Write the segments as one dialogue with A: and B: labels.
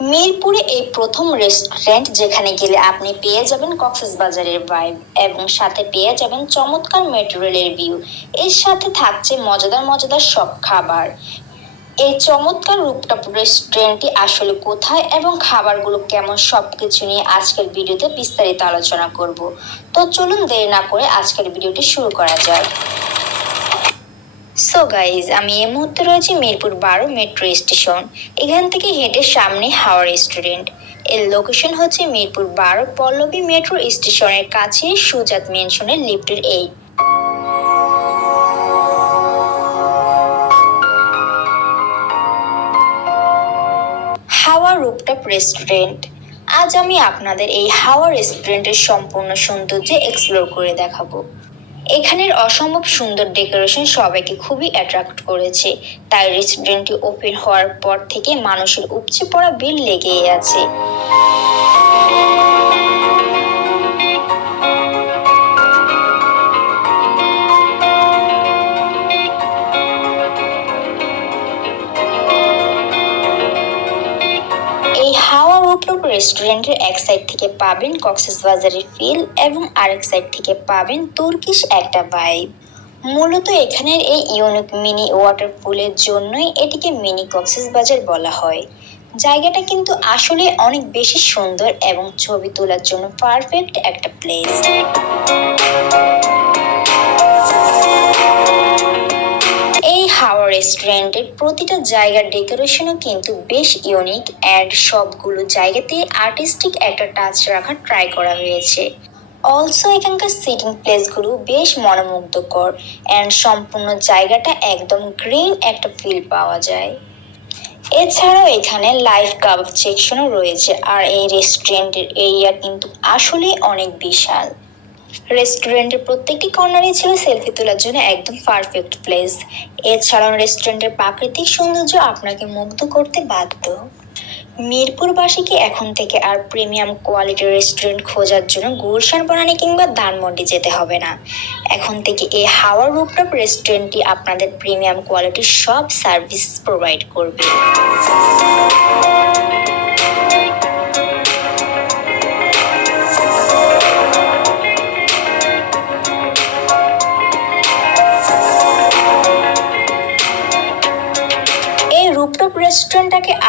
A: মিরপুরে এই প্রথম রেস্টুরেন্ট যেখানে গেলে আপনি পেয়ে যাবেন কক্সেস বাজারের ভাইব এবং সাথে পেয়ে যাবেন চমৎকার মেট্রো রেলের ভিউ এর সাথে থাকছে মজাদার মজাদার সব খাবার। এই চমৎকার রূপটপ রেস্টুরেন্টটি আসলে কোথায় এবং খাবারগুলো কেমন সব কিছু নিয়ে আজকের ভিডিওতে বিস্তারিত আলোচনা করব। তো চলুন দেরি না করে আজকের ভিডিওটি শুরু করা যাক। সো গাইজ আমি এই মুহূর্তে রয়েছি মিরপুর বারো মেট্রো স্টেশন এখান থেকে হেঁটে সামনে হাওড়া রেস্টুরেন্টের লোকেশন হচ্ছে মিরপুর বারো পল্লবী মেট্রো স্টেশনের কাছে সুজাত মেনশনের লিফটের এইট হাওয়া রুপটপ রেস্টুরেন্ট আজ আমি আপনাদের এই হাওয়া রেস্টুরেন্টের সম্পূর্ণ সৌন্দর্য এক্সপ্লোর করে দেখাবো। এখানের অসম্ভব সুন্দর ডেকোরেশন সবাইকে খুবই অ্যাট্রাক্ট করেছে। তাই রেস্টুরেন্টটি ওপেন হওয়ার পর থেকে মানুষের উপচে পড়া বিল লেগেই আছে। রেস্টুরেন্টের এক সাইড থেকে পাবেন কক্সেস বাজারের ফিল এবং আরেক সাইড থেকে পাবেন তুর্কিশ একটা ভাইব মূলত এখানের এই ইউনিক মিনি ওয়াটারফুলের জন্যই এটিকে মিনি কক্সেস বাজার বলা হয়। জায়গাটা কিন্তু আসলে অনেক বেশি সুন্দর এবং ছবি তোলার জন্য পারফেক্ট একটা প্লেস রেস্টুরেন্টের প্রতিটা জায়গার ডেকোরেশনও কিন্তু বেশ ইউনিক অ্যান্ড সবগুলো জায়গাতে আর্টিস্টিক একটা টাচ রাখার ট্রাই করা হয়েছে। অলসো এখানকার সিটিং প্লেসগুলো বেশ মনোমুগ্ধকর অ্যান্ড সম্পূর্ণ জায়গাটা একদম গ্রিন একটা ফিল পাওয়া যায়। এছাড়াও এখানে লাইভ কাবাব সেকশনও রয়েছে আর এই রেস্টুরেন্টের এরিয়া কিন্তু আসলেই অনেক বিশাল। রেস্টুরেন্টের প্রত্যেকটি কর্নারই ছিল সেলফি তোলার জন্য একদম পারফেক্ট প্লেস এছাড়াও রেস্টুরেন্টের প্রাকৃতিক সৌন্দর্য আপনাকে মুগ্ধ করতে বাধ্য। মিরপুরবাসীকে এখন থেকে আর প্রিমিয়াম কোয়ালিটির রেস্টুরেন্ট খোঁজার জন্য গুলশান, বনানি কিংবা ধানমন্ডি যেতে হবে না। এখন থেকে এই হাওয়া রুপটপ রেস্টুরেন্টটি আপনাদের প্রিমিয়াম কোয়ালিটির সব সার্ভিস প্রোভাইড করবে।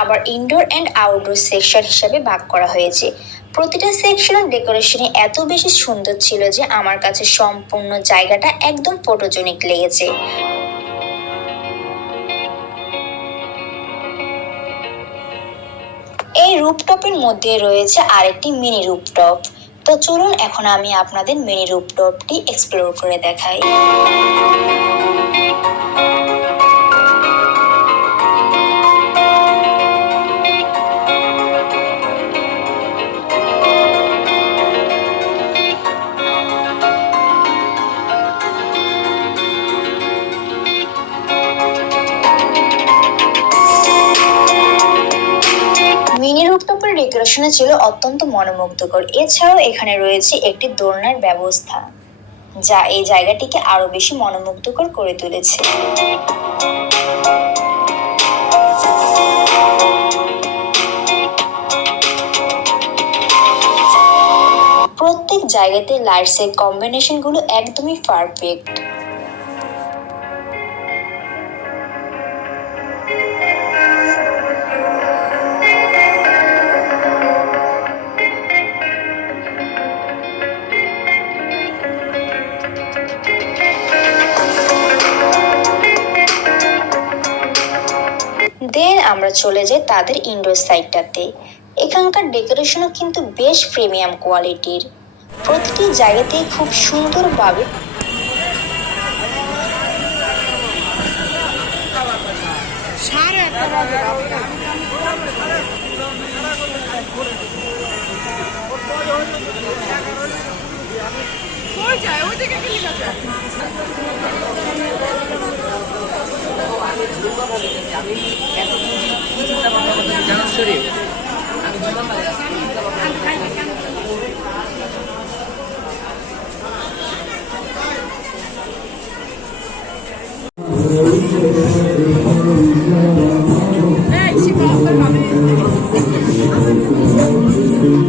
A: আবার ইনডোর অ্যান্ড আউটডোর সেকশন হিসাবে ভাগ করা হয়েছে। প্রতিটা সেকশনের ডেকোরেশনই এত বেশি সুন্দর ছিল যে আমার কাছে সম্পূর্ণ জায়গাটা একদম ফটোজেনিক লেগেছে। এই রুপটপের মধ্যে রয়েছে আরেকটি মিনি রুপটপ তো চলুন এখন আমি আপনাদের মিনি রুপটপটি এক্সপ্লোর করে দেখাই। রুপটপের ছিল অত্যন্ত মনোমুগ্ধকর। এছাড়াও এখানে রয়েছে একটি দোলনার ব্যবস্থা, যা এই জায়গাটিকে আরও বেশি মনোমুগ্ধকর করে তুলেছে। প্রত্যেক জায়গাতে লাইটসের কম্বিনেশনগুলো একদমই পারফেক্ট আমরা চলে যাই তাদের ইনডোর সাইডটাতে এখানকার ডেকোরেশনও কিন্তু বেশ প্রিমিয়াম কোয়ালিটির প্রতিটি জায়গাতেই খুব সুন্দরভাবে
B: যায় ওই দিকে গেলি না কেন? এই, শিখা, তোর ভাবি। কি রে আর একটা আসে না কেন কিছু দেয়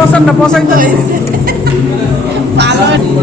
C: পছন্দ পছন্দ হয়েছে
B: ভালো এনে